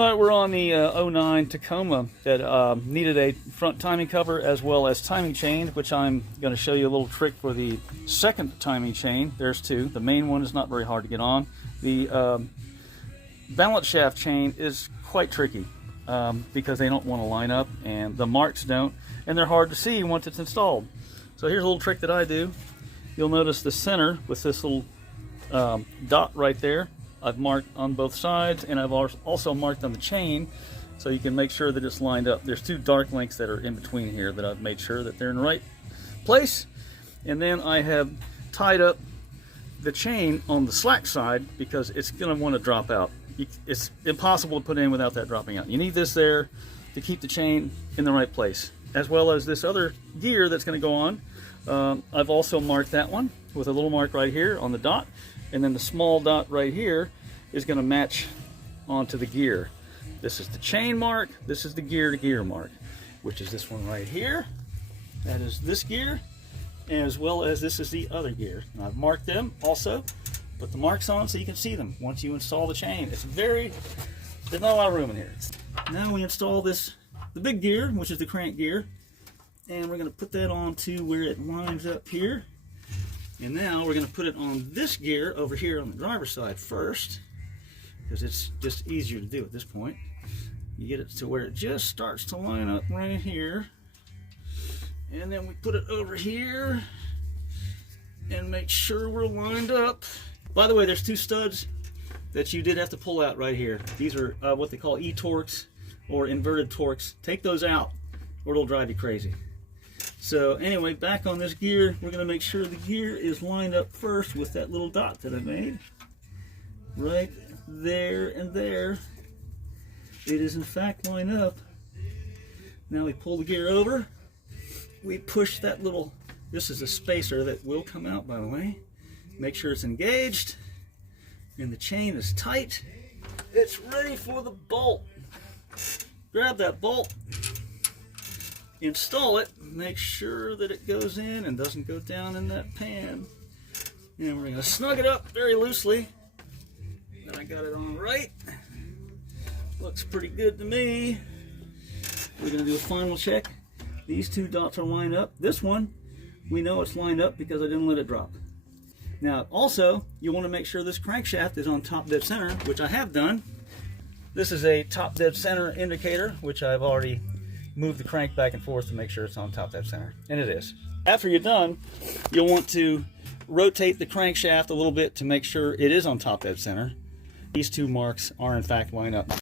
All right, we're on the '09 Tacoma that needed a front timing cover as well as timing chain, which I'm going to show you a little trick for the second timing chain. There's two. The main one is not very hard to get on. The balance shaft chain is quite tricky because they don't want to line up and the marks don't, and they're hard to see once it's installed. So here's a little trick that I do. You'll notice the center with this little dot right there. I've marked on both sides, and I've also marked on the chain so you can make sure that it's lined up. There's two dark links that are in between here that I've made sure that they're in the right place. And then I have tied up the chain on the slack side because it's going to want to drop out. It's impossible to put in without that dropping out. You need this there to keep the chain in the right place, as well as this other gear that's going to go on. I've also marked that one with a little mark right here on the dot, and then the small dot right here is going to match onto the gear. This is the chain mark, this is the gear to gear mark, which is this one right here. That is this gear, as well as this is the other gear. And I've marked them also. Put the marks on so you can see them once you install the chain. There's not a lot of room in here. Now we install the big gear, which is the crank gear, and we're going to put that on to where it lines up here. And now we're going to put it on this gear over here on the driver's side first, because it's just easier to do at this point. You get it to where it just starts to line up right here, and then we put it over here and make sure we're lined up. By the way, there's two studs that you did have to pull out right here. These are what they call E-Torques or inverted Torques. Take those out or it'll drive you crazy. So anyway, back on this gear, we're going to make sure the gear is lined up first with that little dot that I made. Right there and there. It is in fact lined up. Now we pull the gear over. We push that little, this is a spacer that will come out, by the way. Make sure it's engaged and the chain is tight. It's ready for the bolt. Grab that bolt. Install it, make sure that it goes in and doesn't go down in that pan. And we're going to snug it up very loosely. And I got it on right. Looks pretty good to me. We're going to do a final check. These two dots are lined up. This one, we know it's lined up because I didn't let it drop. Now also, you want to make sure this crankshaft is on top dead center, which I have done. This is a top dead center indicator, which I've already move the crank back and forth to make sure it's on top dead center, and it is. After you're done, you'll want to rotate the crankshaft a little bit to make sure it is on top dead center. These two marks are in fact lined up.